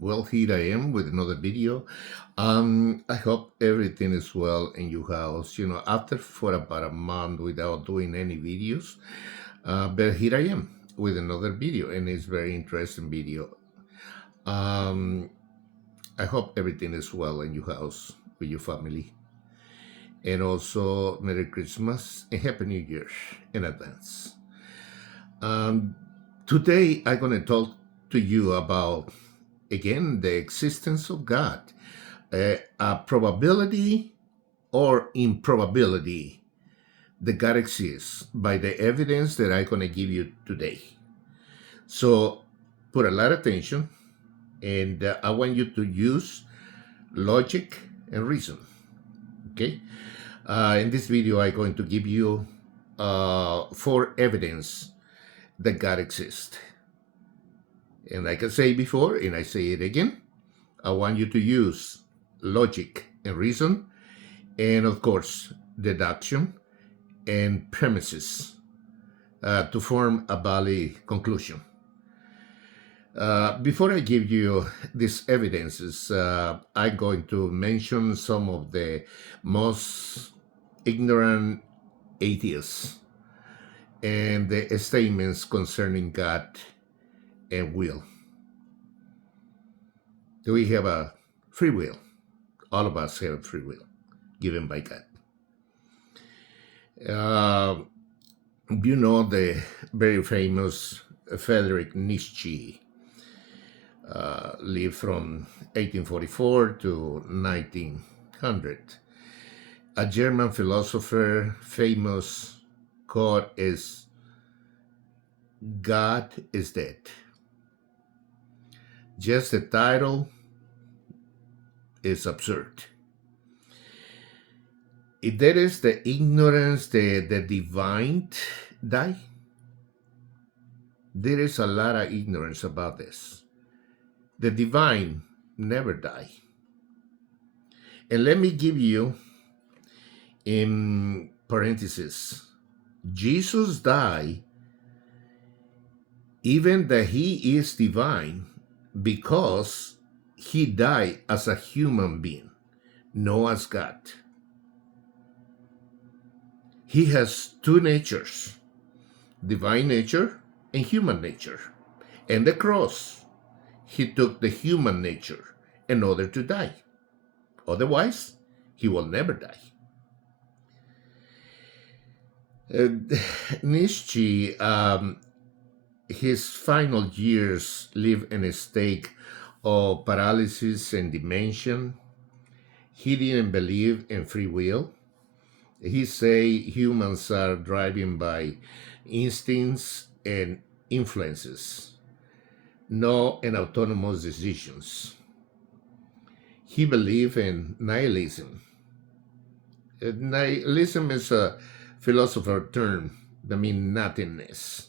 Well, here I am with another video. I hope everything is well in your house. After for about a month without doing any videos, but here I am with another video, and it's very interesting video. Um, I hope everything is well in your house with your family, and also Merry Christmas and Happy New Year in advance. Um, Today I'm gonna talk to you about again the existence of God, a probability or improbability that God exists by the evidence that I'm going to give you today. So put a lot of attention, and I want you to use logic and reason. Okay. In this video, I'm going to give you four evidence that God exists. And like I say before, and I say it again, I want you to use logic and reason, and of course, deduction and premises to form a valid conclusion. Before I give you these evidences, I'm going to mention some of the most ignorant atheists and the statements concerning God and will. Do we have a free will? All of us have free will given by God. The very famous Friedrich Nietzsche lived from 1844 to 1900. A German philosopher, famous quote is, "God is dead." Just the title is absurd. If there is the ignorance, the divine die, there is a lot of ignorance about this. The divine never die. And let me give you, in parentheses, Jesus died even that he is divine because he died as a human being, not as God. He has two natures, divine nature and human nature. And the cross, he took the human nature in order to die. Otherwise, he will never die. Nietzsche, his final years lived in a state of paralysis and dementia. He didn't believe in free will. He say humans are driven by instincts and influences, not in autonomous decisions. He believed in nihilism. Nihilism is a philosopher term that means nothingness,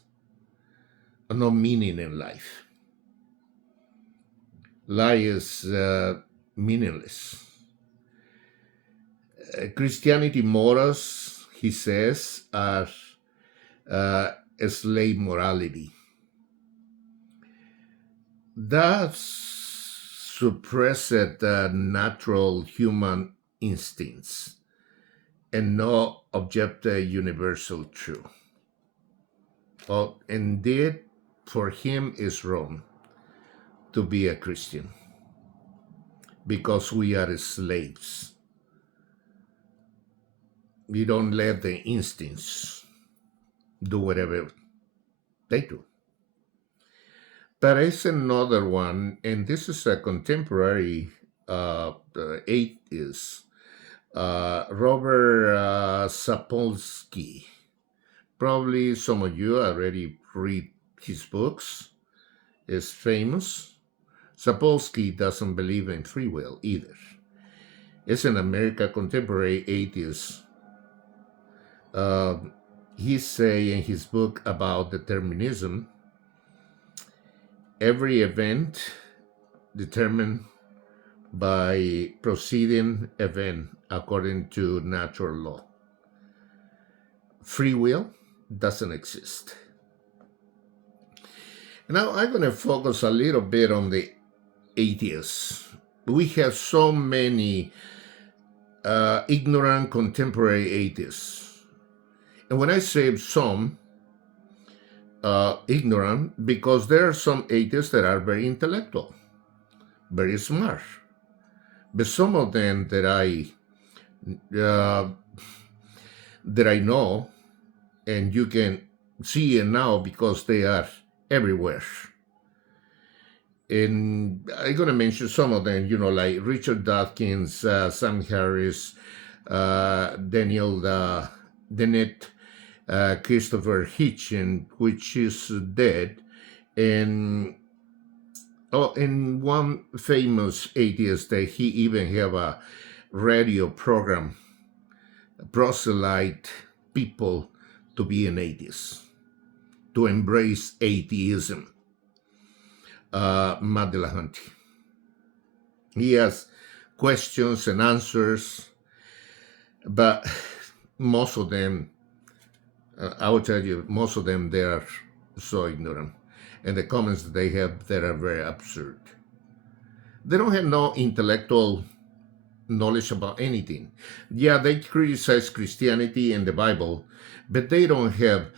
no meaning in life. Life is meaningless. Christianity morals, he says, are slave morality. That suppressed natural human instincts and no objective universal truth. But indeed, for him is wrong to be a Christian because we are slaves. We don't let the instincts do whatever they do. There is another one, and this is a contemporary atheist, Robert Sapolsky. Probably some of you already read his books. Is famous. Sapolsky doesn't believe in free will either. It's an American contemporary atheist. He say in his book about determinism, every event determined by preceding event according to natural law. Free will doesn't exist. Now I'm going to focus a little bit on the atheists. We have so many ignorant contemporary atheists. And when I say some ignorant, because there are some atheists that are very intellectual, very smart. But some of them uh, that I know, and you can see it now because they are everywhere. And I'm gonna mention some of them, like Richard Dawkins, Sam Harris, Daniel Dennett, Christopher Hitchens, which is dead, and and one famous atheist that he even have a radio program, proselyte people to be an atheist, to embrace atheism. Matt Dillahunty. He has questions and answers, but most of them, I will tell you, most of them, they are so ignorant. And the comments that they have that are very absurd. They don't have no intellectual knowledge about anything. Yeah, they criticize Christianity and the Bible, but they don't have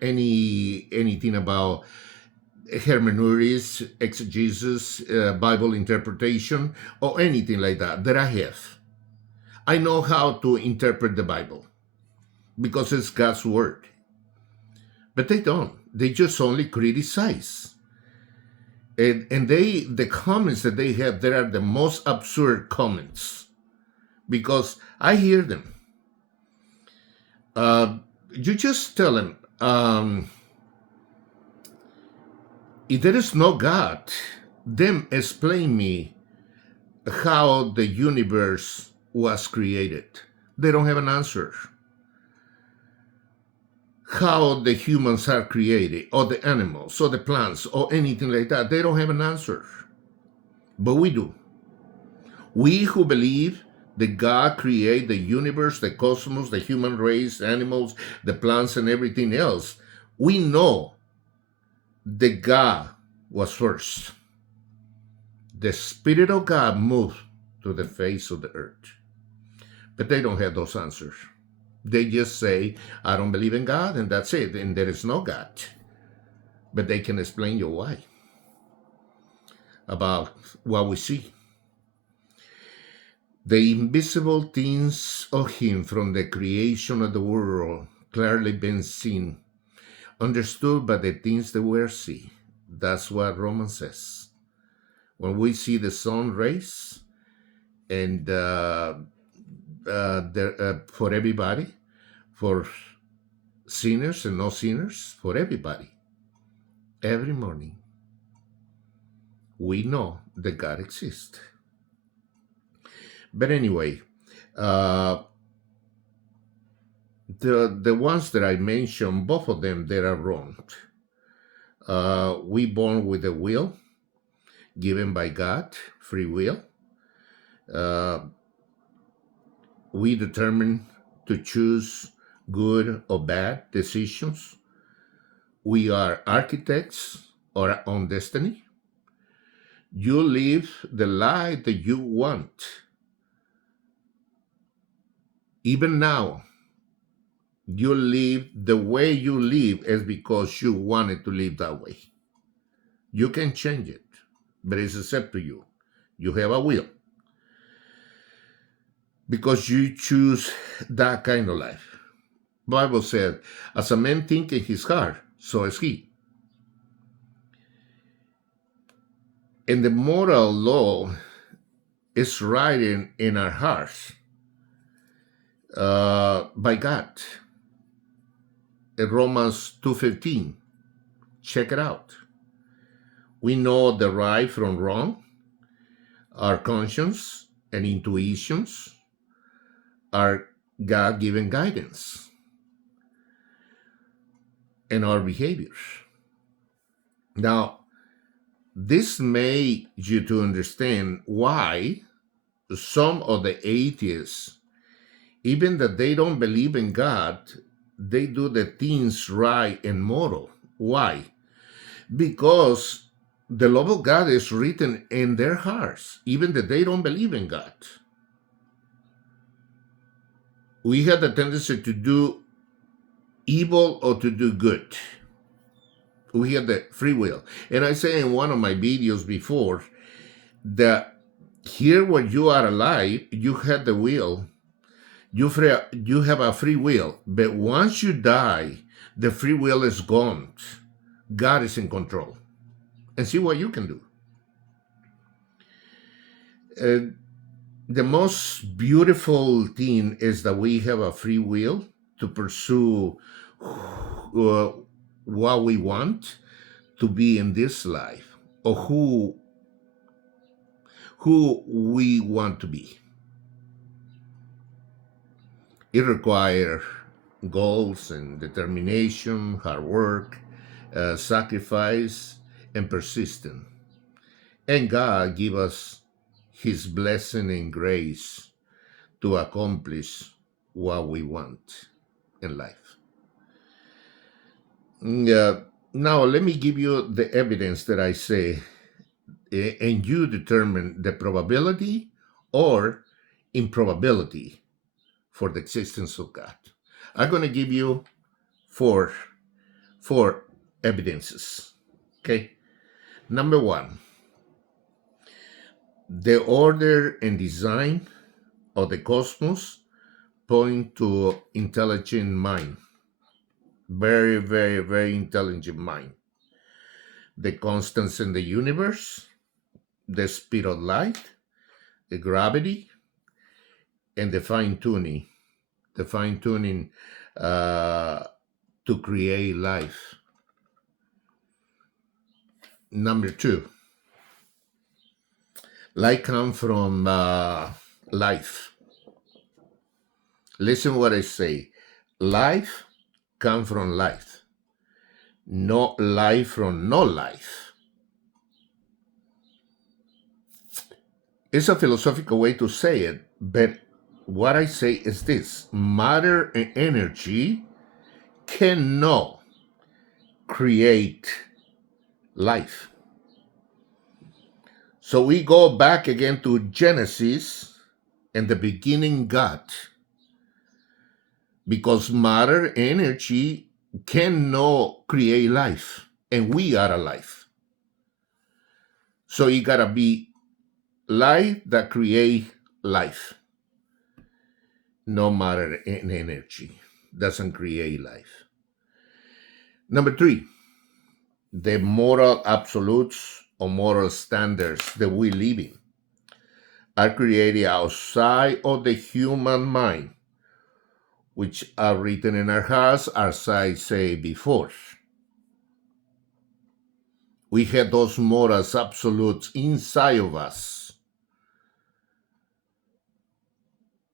anything about hermeneutics, exegesis, Bible interpretation, or anything like that I have. I know how to interpret the Bible because it's God's word. But they don't. They just only criticize. And the comments that they have, there are the most absurd comments because I hear them. You just tell them, if there is no God, then explain me how the universe was created. They don't have an answer. How the humans are created, or the animals, or the plants, or anything like that. They don't have an answer. But we do. We who believe that God created the universe, the cosmos, the human race, animals, the plants, and everything else, we know that God was first. The Spirit of God moved to the face of the earth. But they don't have those answers. They just say, I don't believe in God, and that's it, and there is no God. But they can explain you why, about what we see. The invisible things of Him from the creation of the world clearly been seen, understood by the things that we see. That's what Romans says. When we see the sun rays, and for everybody, for sinners and no sinners, for everybody, every morning, we know that God exists. But anyway, the ones that I mentioned, both of them, they are wrong. We born with a will given by God, free will. We determine to choose good or bad decisions. We are architects of our own destiny. You live the life that you want. Even now, you live the way you live is because you wanted to live that way. You can change it, but it's up to you. You have a will. Because you choose that kind of life. Bible said, as a man think in his heart, so is he. And the moral law is written in our hearts by God. In Romans 2:15, check it out. We know the right from wrong. Our conscience and intuitions are God-given guidance in our behaviors. Now, this made you to understand why some of the atheists, even that they don't believe in God, they do the things right and moral. Why? Because The love of God is written in their hearts, even that they don't believe in God. We have the tendency to do evil or to do good. We have the free will. And I say in one of my videos before that here when you are alive, you have the will. You have a free will. But once you die, the free will is gone. God is in control. And see what you can do. Uh, the most beautiful thing is that we have a free will to pursue what we want to be in this life or who we want to be. It requires goals and determination, hard work, sacrifice, and persistence. And God give us His blessing and grace to accomplish what we want in life. Now, let me give you the evidence that I say, and you determine the probability or improbability for the existence of God. I'm going to give you four, four evidences. Okay. Number one, the order and design of the cosmos point to intelligent mind. Very, very, very intelligent mind. The constants in the universe, the speed of light, the gravity, and the fine tuning uh, to create life. Number two, light comes from life. Listen what I say. Life comes from life, not life from no life. It's a philosophical way to say it, but what I say is this: matter and energy cannot create life. So we go back again to Genesis and the beginning God, because matter, energy cannot create life, and we are alive. So it gotta be life that create life. No matter and energy doesn't create life. Number three, the moral absolutes or moral standards that we live in are created outside of the human mind, which are written in our hearts, as I said before. We have those moral absolutes inside of us.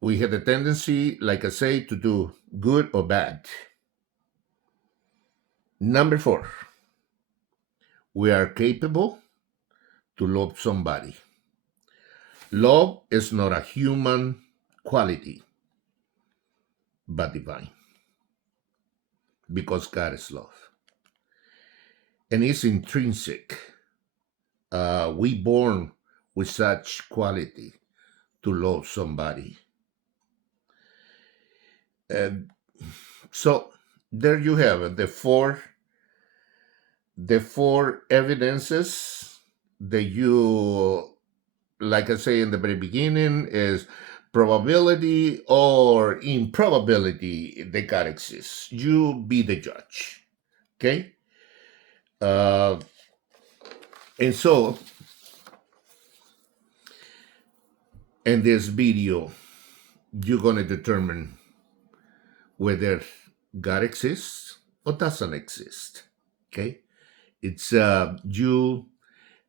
We have the tendency, like I say, to do good or bad. Number four, we are capable to love somebody. Love is not a human quality, but divine, because God is love. And it's intrinsic. We born with such quality to love somebody. And so there you have it, the four evidences that you, like I say in the very beginning, is probability or improbability that God exists. You be the judge. Okay? Uh, and so, in this video, you're going to determine whether God exists or doesn't exist. Okay? It's uh,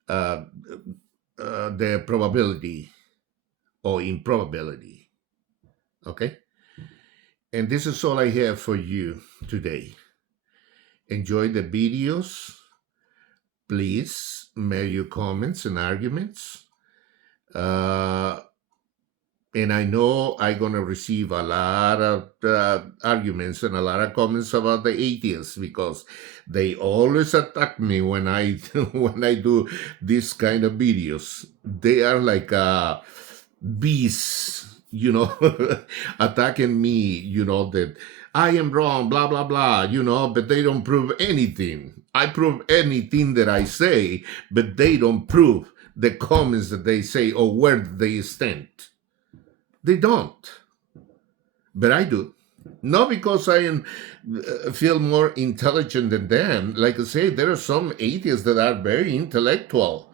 the probability or improbability. Okay? And this is all I have for you today. Enjoy the videos. Please make your comments and arguments. Uh, And I know I'm gonna receive a lot of arguments and a lot of comments about the atheists because they always attack me when I when I do this kind of videos. They are like beasts, attacking me. That I am wrong, blah blah blah. But they don't prove anything. I prove anything that I say, but they don't prove the comments that they say or where they stand. They don't, but I do. Not because I feel more intelligent than them. Like I say, there are some atheists that are very intellectual,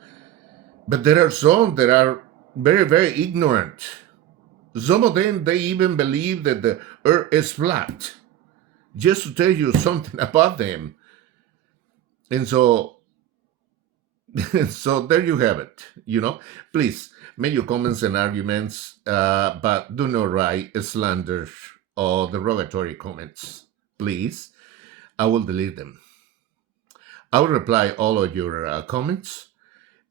but there are some that are very, very ignorant. Some of them, they even believe that the earth is flat. Just to tell you something about them. And so, so there you have it. Please make your comments and arguments, but do not write slander or derogatory comments. Please, I will delete them. I will reply all of your comments,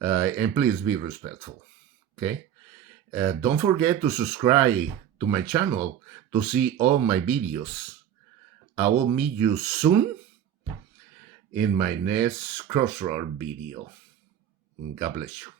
and please be respectful. Okay. Don't forget to subscribe to my channel to see all my videos. I will meet you soon in my next crossroad video. God bless you.